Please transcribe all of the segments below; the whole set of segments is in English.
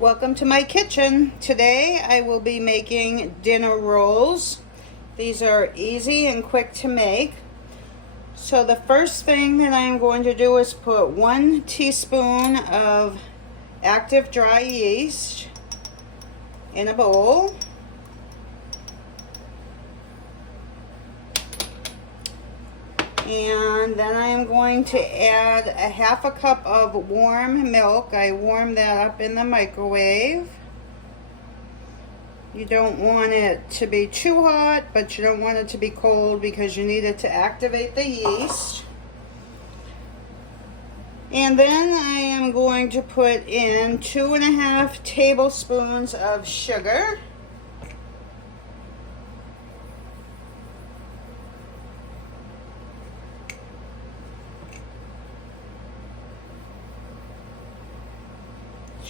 Welcome to my kitchen. Today I will be making dinner rolls. These are easy and quick to make. So the first thing that I'm going to do is put 1 teaspoon of active dry yeast in a bowl. And then I am going to add a 1/2 cup of warm milk. I warm that up in the microwave. You don't want it to be too hot, but you don't want it to be cold because you need it to activate the yeast. And then I am going to put in 2½ tablespoons of sugar.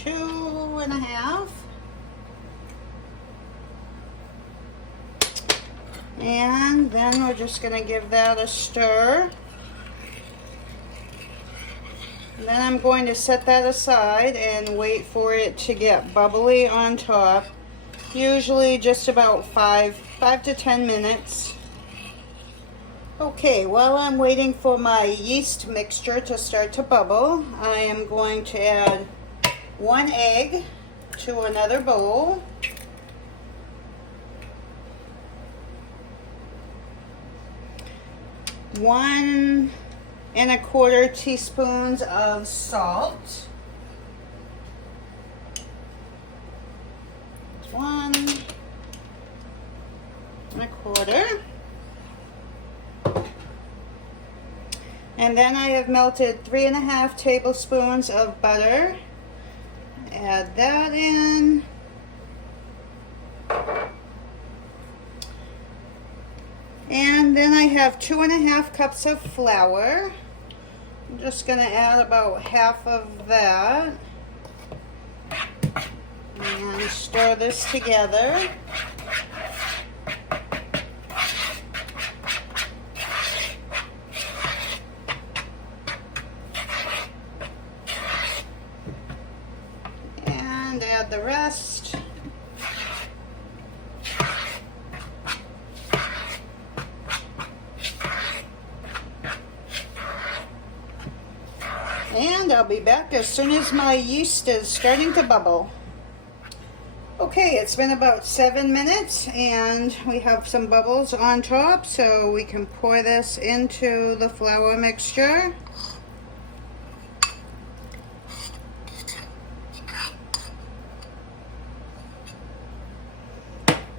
Two and a half. And then we're just going to give that a stir. And then I'm going to set that aside and wait for it to get bubbly on top. Usually just about 5 to 10 minutes. Okay, while I'm waiting for my yeast mixture to start to bubble, I am going to add 1 egg to another bowl. One and 1/4 teaspoons of salt. 1 and 1/4. And then I have melted 3½ tablespoons of butter. Add that in. And then I have 2½ cups of flour. I'm just going to add about half of that. And stir this together. And add the rest. And I'll be back as soon as my yeast is starting to bubble. Okay, it's been about 7 minutes and we have some bubbles on top, so we can pour this into the flour mixture.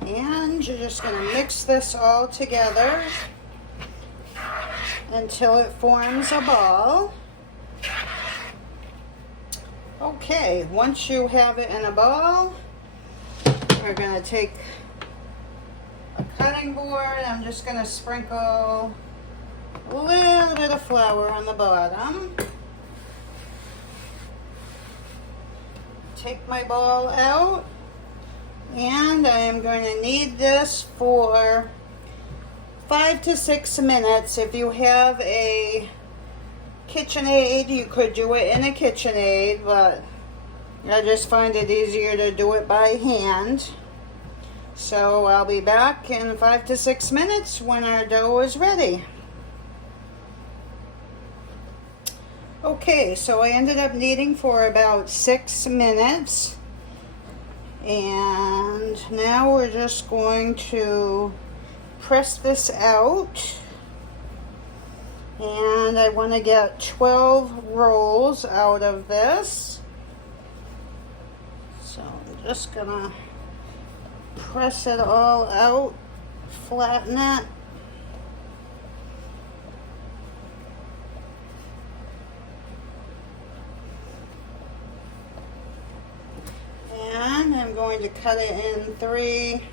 And you're just going to mix this all together until it forms a ball. Okay, once you have it in a ball, we're going to take a cutting board. I'm just going to sprinkle a little bit of flour on the bottom. Take my ball out, and I am going to knead this for 5 to 6 minutes. If you have a KitchenAid, you could do it in a KitchenAid, but I just find it easier to do it by hand. So I'll be back in 5 to 6 minutes when our dough is ready. Okay, so I ended up kneading for about 6 minutes. And now we're just going to press this out. And I want to get 12 rolls out of this. So I'm just going to press it all out, flatten it. And I'm going to cut it in 3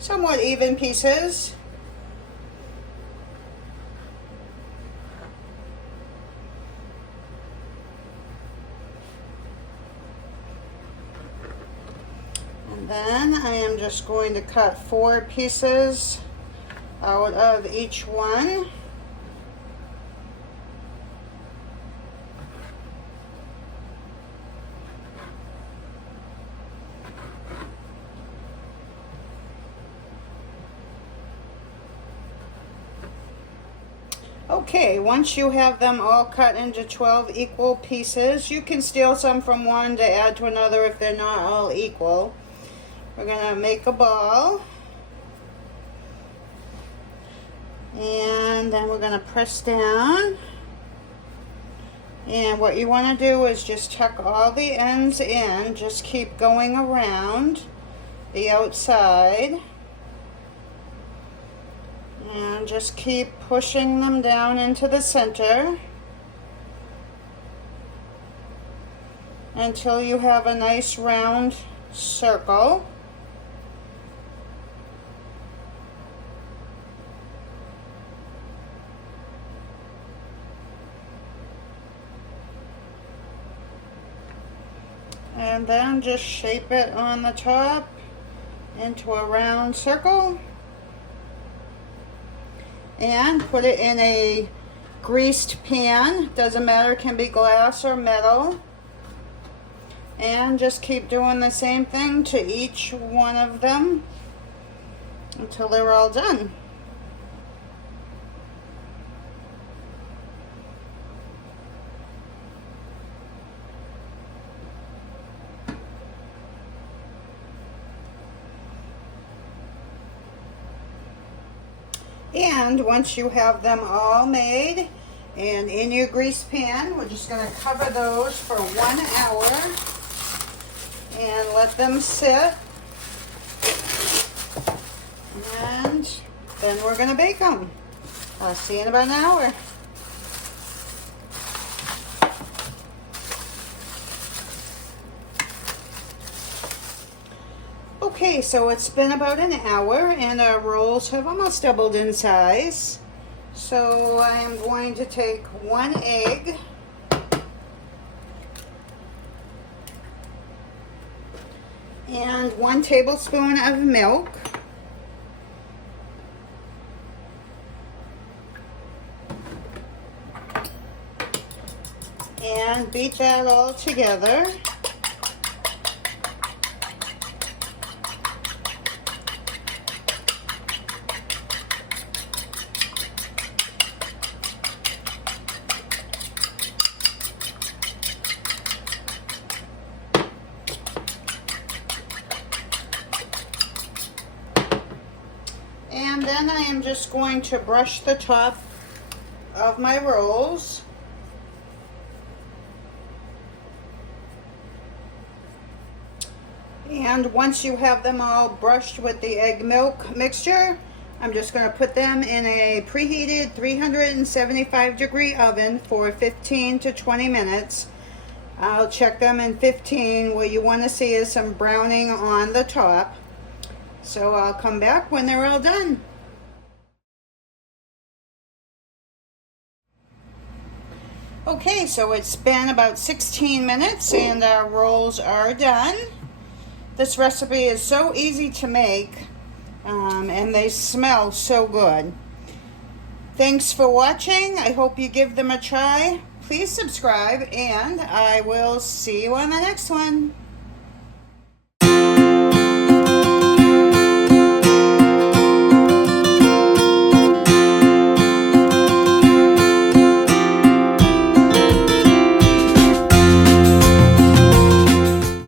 somewhat even pieces. And then I am just going to cut 4 pieces out of each one. Okay, once you have them all cut into 12 equal pieces, you can steal some from one to add to another if they're not all equal. We're going to make a ball. And then we're going to press down. And what you want to do is just tuck all the ends in. Just keep going around the outside. And just keep pushing them down into the center until you have a nice round circle. And then just shape it on the top into a round circle. And put it in a greased pan. Doesn't matter, it can be glass or metal. And just keep doing the same thing to each one of them until they're all done. And once you have them all made and in your grease pan, we're just going to cover those for 1 hour and let them sit. And then we're going to bake them. I'll see you in about an hour. Okay, so it's been about an hour and our rolls have almost doubled in size. So I am going to take 1 egg and 1 tablespoon of milk. And beat that all together. And then I am just going to brush the top of my rolls. And once you have them all brushed with the egg milk mixture, I'm just going to put them in a preheated 375-degree oven for 15 to 20 minutes. I'll check them in 15. What you want to see is some browning on the top. So I'll come back when they're all done. Okay, so it's been about 16 minutes and our rolls are done. This recipe is so easy to make and they smell so good. Thanks for watching. I hope you give them a try. Please subscribe and I will see you on the next one.